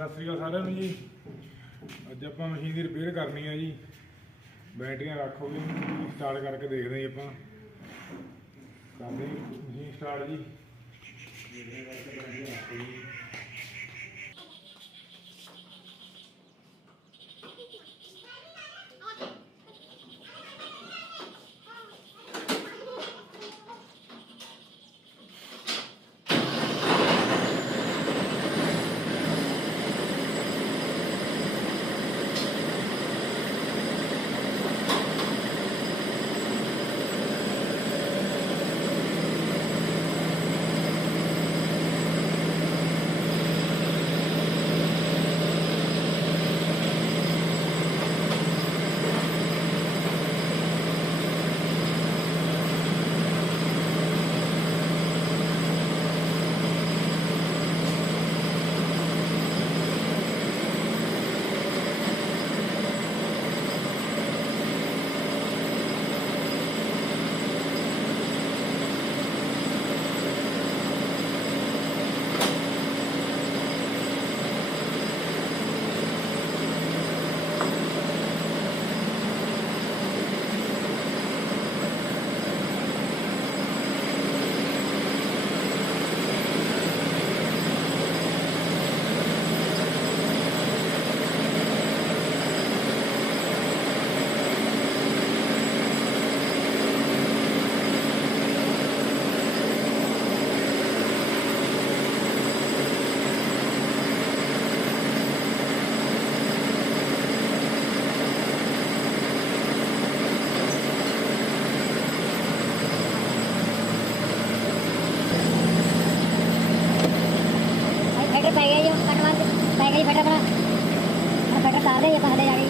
सत श्री अकाल सारिਆਂ ਨੂੰ जी। अज आप मशीन की रिपेयर करनी है जी। बैटरियां रख हो गई, स्टार्ट करके देखते हैं आप करते मशीन स्टार्ट जी। बैटरियां रख हो गई। पै गया जी कट मार पै गई फटर अपना फटर तार दे हले जा गई।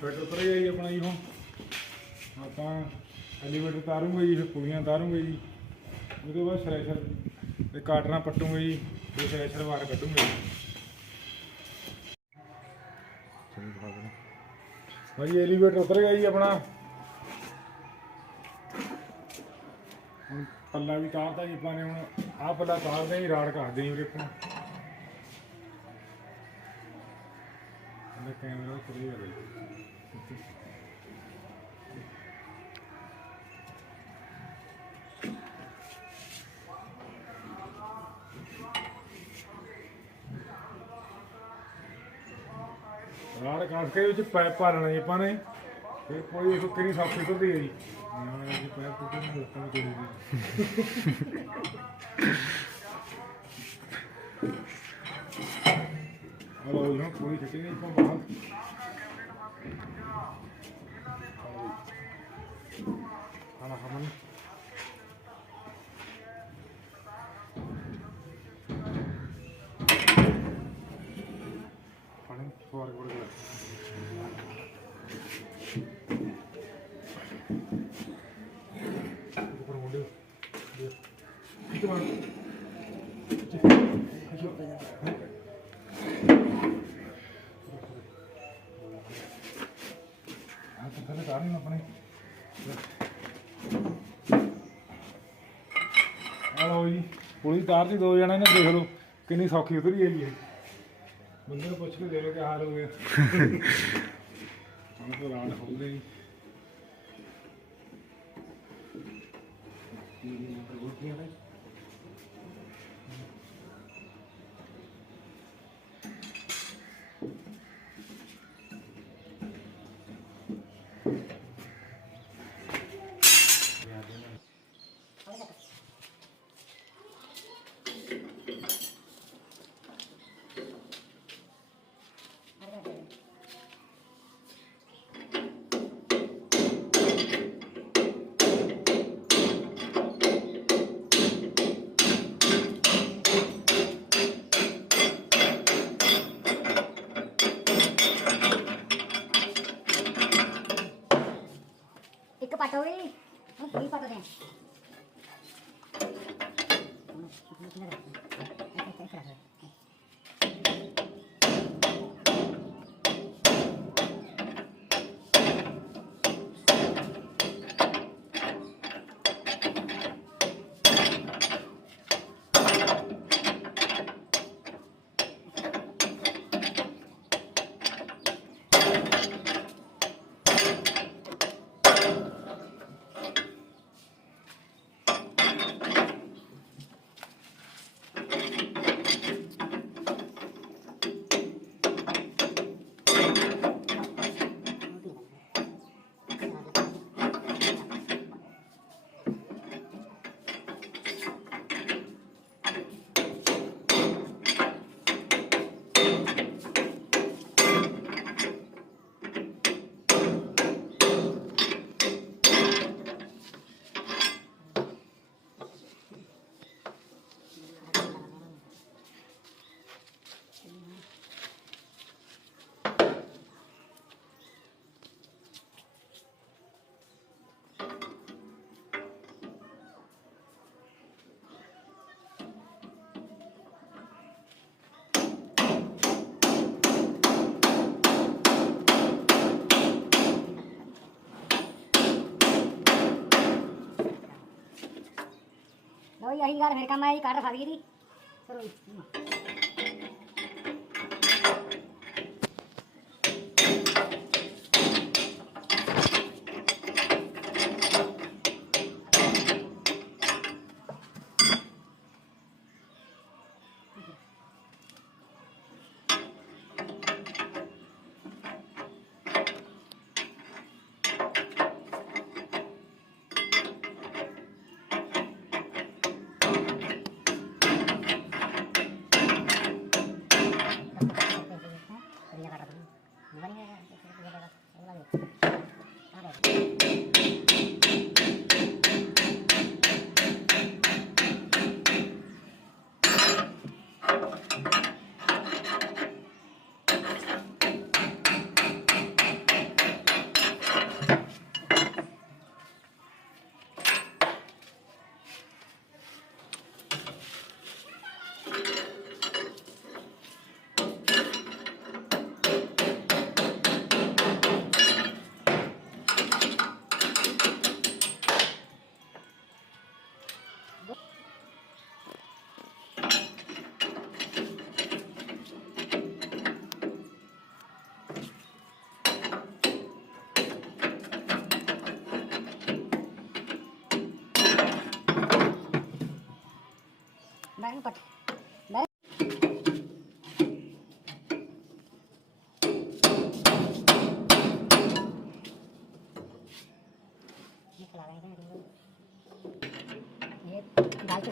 ਫਿਲਟਰ ਉਤਰਿਆ ਜੀ ਆਪਣਾ ਜੀ। ਹੁਣ ਆਪਾਂ ਐਲੀਵੇਟਰ ਤਾਰੂੰਗੇ ਜੀ, ਫਿਰ ਪੁਲੀਆਂ ਤਾਰੂੰਗੇ ਜੀ, ਉਹਦੇ ਬਾਅਦ ਸਰੈਸ਼ਰ ਤੇ ਕਾਟਰਾਂ ਪੱਟੂਗੇ ਜੀ, ਫਿਰ ਸਰੈਸ਼ਰ ਬਾਹਰ ਕੱਢੂਗੇ ਜੀ। ਭਾਜੀ ਐਲੀਵੇਟਰ ਉਤਰ ਗਿਆ ਜੀ ਆਪਣਾ। ਹੁਣ ਪੱਲਾ ਵੀ ਤਾਰਦਾ ਜੀ ਆਪਾਂ ਨੇ। ਹੁਣ ਆਹ ਪੱਲਾ ਤਾਰਦੇ ਜੀ, ਰਾੜ ਕੱਢਦੇ ਜੀ ਉਰੇ ਆਪਾਂ। ਕੈਮਰਾ ਚੱਲੇਗਾ ਜੀ। ਰਾੜ ਕੱਢ ਕੇ ਵਿੱਚ ਪਾਈਪ ਪਾ ਲੈਣਾ ਜੀ ਆਪਾਂ ਨੇ। ਫਿਰ ਕੋਈ ਸੁੱਕੀ ਨਹੀਂ ਸੌਖੀ ਤੁਰਦੀ ਹੈ ਜੀ। ਪੈਪ ਟੁੱਟੇ ਨੂੰ ਲੋਕਾਂ ਨੂੰ ਹਲੋ ਜੀ, ਹੁਣ ਕੋਈ ਛੱਟੀ ਨਹੀਂ ਆਪਾਂ ਬਾਹਰ। ਖਾਣਾ ਖਾਣਾ ਪਾਣੀ ਸਵਾਰ ਕੋਲ ਉੱਪਰ ਮੁੰਡੇ ਕਿਤੇ ਮਾਰ ਆ ਤਾਂ ਥੱਲੇ ਤਾਰ ਨਹੀਂ ਆਪਣੇ। ਆ ਲਓ ਜੀ, ਪੁਲੀ ਤਾਰਤੀ 2 ਜਣੇ ਨੇ। ਦੇਖ ਲਓ ਕਿੰਨੀ ਸੌਖੀ ਉਤਰੀ ਹੈ ਜੀ ਇਹ। ਬੰਦੇ ਨੂੰ ਪੁੱਛ ਕੇ ਦੇ ਲਓ ਕੀ ਹਾਲ ਹੋ ਗਿਆ। ਹੁਣ ਤਾਂ ਰਾੜ ਹੋ ਗਈ ਇੱਕ ਪੱਟ ਹੋ ਗਈ, ਹੁਣ ਪੂਰੀ ਪੱਟਦੇ ਆ। ਲਓ ਜੀ, ਆਹੀ ਗੱਲ ਫਿਰ ਕੰਮ ਆਇਆ ਜੀ। ਕਾਟਰ ਫਸ ਗਈ ਜੀ। ਚਲੋ ਜੀ।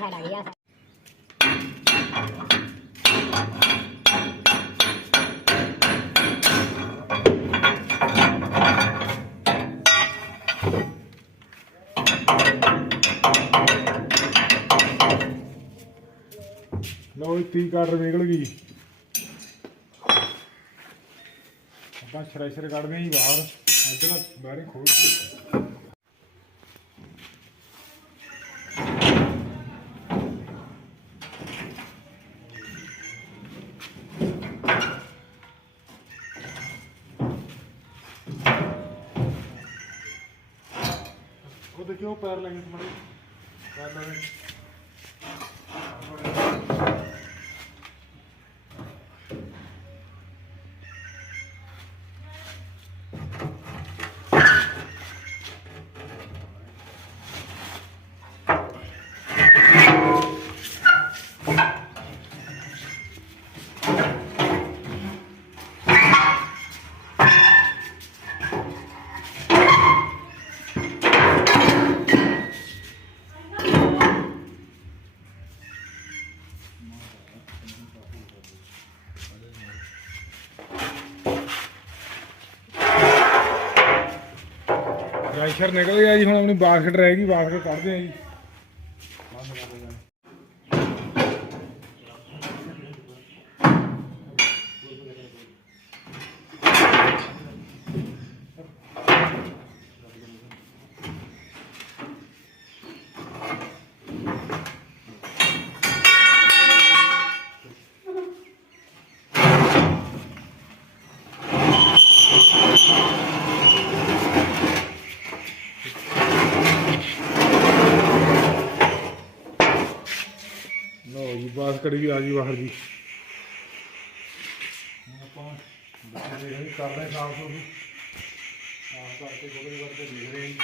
ਸਾਈਡ ਆ ਗਈ ਆ ਲਓ ਜੀ 30 ਕਾਟਰ ਨਿਕਲ ਗਈ। ਆਪਾਂ ਥ੍ਰੈਸ਼ਰ ਕੱਢਦੇ ਜੀ ਬਾਹਰ। ਇੱਧਰ ਬਾਹਰੇ ਖੋਲ ਕੇ ਉਹ ਦੇਖਿਓ ਪੈਰ ਲੱਗੇ ਮਾੜੇ ਪੈਰ ਲੱਗੇ। ਰਾਈਸ਼ਰ ਨਿਕਲ ਗਿਆ ਜੀ। ਹੁਣ ਆਪਣੀ ਬਾਸਕਟ ਰਹਿ ਗਈ, ਬਾਸਕਟ ਕੱਢਦੇ ਆ ਜੀ। ਲਓ ਜੀ ਬਾਸਕਟ ਵੀ ਆ ਗਈ ਬਾਹਰ ਜੀ। ਹੁਣ ਆਪਾਂ ਦੇਖਦੇ ਕਰਦੇ ਸਾਫ ਸੁਥਰੀ ਸਾਫ ਕਰਕੇ ਥੋੜ੍ਹੇ ਕਰਕੇ ਦੇਖ ਰਹੇ ਜੀ।